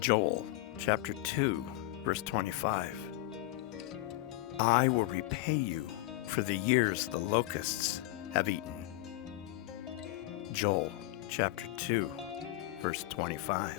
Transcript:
Joel chapter 2, verse 25. I will repay you for the years the locusts have eaten. Joel chapter 2, verse 25.